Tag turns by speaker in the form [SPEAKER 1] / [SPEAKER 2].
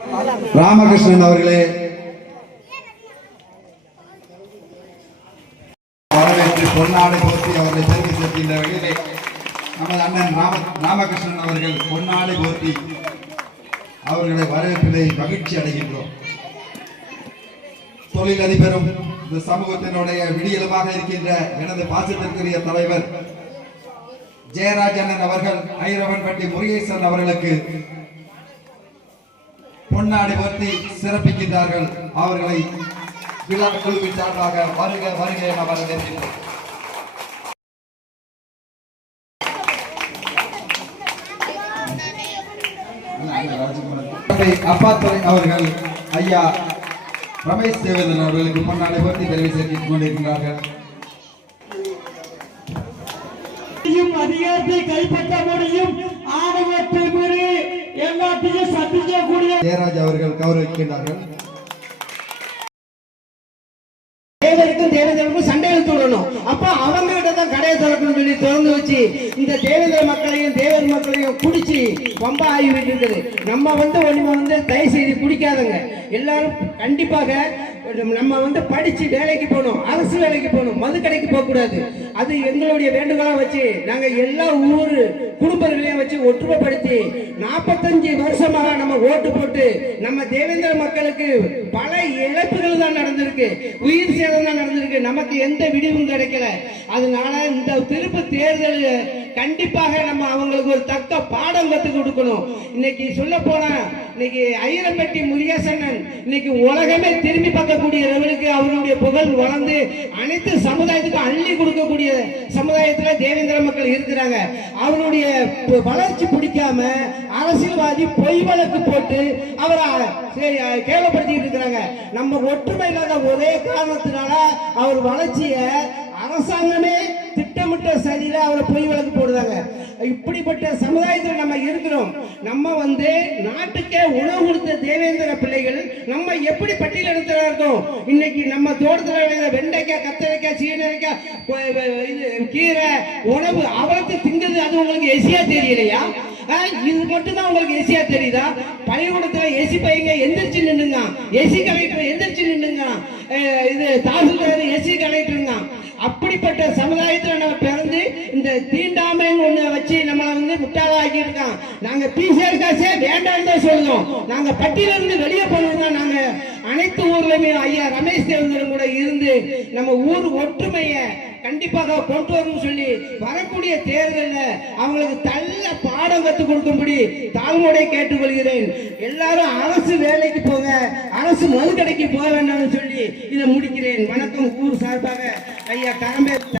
[SPEAKER 1] ராமகிருஷ்ணன் அவர்களே. வரவேற்று பொன்னாடு போர்த்தி அவர்களை பெருமை சேர்க்கின்ற வகையிலே நமது அண்ணன் ராம ராமகிருஷ்ணன் அவர்கள் பொன்னாடு போர்த்தி அவர்களை வரவேற்பிலே மகிழ்ச்சி அடைகின்றோம். தொழிலதிபரும் இந்த சமூகத்தினுடைய விடியலுமாக இருக்கின்ற எனது பாசத்திற்குரிய தலைவர் ஜெயராஜன் அவர்கள் ஐரவன்பட்டி முருகேசன் அவர்களுக்கு பொன்னாடை போர்த்தி சிறப்பிக்கின்றார்கள். அவர்களை விழா குழுவின் சார்பாக வருக வருக என வரவேற்கின்றோம். அப்பாத்துறை அவர்கள் ஐயா ரமேஷ் தேவேந்திரன் அவர்களுக்கு பொன்னாடை போர்த்தி பெருமை கொண்டிருக்கிறார்கள்.
[SPEAKER 2] அதிகாரத்தை கைப்பற்ற முடியும். எல்லாத்தையும் சந்திக்கக்கூடிய
[SPEAKER 1] ஜெயராஜ் அவர்கள் கௌரவிக்கின்றார்கள்.
[SPEAKER 3] தேவருக்கும் தேவேந்திரனுக்கும் சண்டையில் தூடணும் அப்ப அவங்க கிட்ட தான் கடையை திறக்கணும்னு சொல்லி திறந்து வச்சு இந்த தேவேந்திர மக்களையும் தேவர் மக்களையும் குடிச்சு பம்ப ஆகிவிட்டு இருக்குது நம்ம வந்து ஒண்ணுமே வந்து தயவு செய்து குடிக்காதங்க. எல்லாரும் கண்டிப்பாக நம்ம வந்து படிச்சு வேலைக்கு போகணும் அரசு வேலைக்கு போகணும் மது கடைக்கு போக கூடாது அது எங்களுடைய வேண்டுகோளா வச்சு நாங்க எல்லா ஊர் குடும்பங்களையும் வச்சு ஒற்றுமைப்படுத்தி நாற்பத்தஞ்சு வருஷமாக நம்ம ஓட்டு போட்டு நம்ம தேவேந்திர மக்களுக்கு பல இழப்புகள் தான் நடந்திருக்கு. உயிர் சேதம் தான் நடந்திருக்கு. நமக்கு எந்த விடிவும் கிடைக்கல. அதனால இந்த திருப்பு தேர்தல் கண்டிப்பாக நம்ம அவங்களுக்கு ஒரு தக்க பாடம் கற்றுக் கொடுக்கணும். இன்னைக்கு சொல்ல போனா இன்னைக்கு ஐயரம்பட்டி முருகேசண்ணன் இன்னைக்கு உலகமே திரும்பி பார்க்கக்கூடிய லெவலுக்கு அவருடைய புகழ் வளர்ந்து அனைத்து சமுதாயத்துக்கும் அள்ளி கொடுக்கக்கூடிய சமுதாயத்துல தேவேந்திர மக்கள் இருக்கிறாங்க. அவருடைய வளர்ச்சி பிடிக்காம அரசியல்வாதி பொய் வழக்கு போட்டு அவரை சரி, கேவலப்படுத்திட்டு இருக்கிறாங்க. நம்ம ஒற்றுமை இல்லாத ஒரே காரணத்தினால அவர் வளர்ச்சியை அரசாங்கமே திட்டமிட்ட சரியில அவரை பொய் வழக்கு போடுறாங்க. இப்படிப்பட்ட சமுதாயத்தில் நம்ம இருக்கிறோம். நம்ம வந்து நாட்டுக்கே உணவு கொடுத்த தேவேந்திர பிள்ளைகள் நம்ம எப்படி பட்டியல் இருக்கோம் இன்னைக்கு நம்ம தோட்டத்தில் விளையிற வெண்டைக்காய் கத்தரைக்காய் சீனரைக்காய் இது கீரை உணவு அவளுக்கு திங்கிறது அது உங்களுக்கு எசியா தெரியலையா? இது மட்டும் தான் உங்களுக்கு எசியா தெரியுதா? பள்ளிக்கூடத்துல எசி பையங்க எந்திரிச்சு நின்னுங்க. எசி கலெக்டர் எந்திரிச்சு நின்னுங்க. இது தாசில்தார் எசி கலெக்டர் அப்படிப்பட்ட சமுதாயத்துல நம்ம பிறந்து இந்த தீண்டாமைன்னு ஒண்ணு வச்சு நம்மளை வந்து முட்டாளாக்கி இருக்கான் நாங்க பிசிஆர் காசே வேண்டாம் தான் சொல்லுவோம் நாங்க பட்டியல இருந்து வெளியே போனோம் தான் நாங்க. அனைத்து ஊர்லயுமே ஐயா ரமேஷ் தேவந்தரும் கூட இருந்து நம்ம ஊர் ஒற்றுமையை கண்டிப்பாக கொண்டு வரணும்னு சொல்லி வரக்கூடிய தேர்தலில் அவங்களுக்கு தள்ள பாடம் கற்றுக் கொடுக்கும்படி தாழ்மையோட கேட்டுக்கொள்கிறேன். எல்லாரும் அரசு வேலைக்கு போங்க. அரசு மதுக்கடைக்கு போக வேண்டாம்னு சொல்லி இதை முடிக்கிறேன். வணக்கம் ஊர் சார்பாக. ஐயா கரம்பே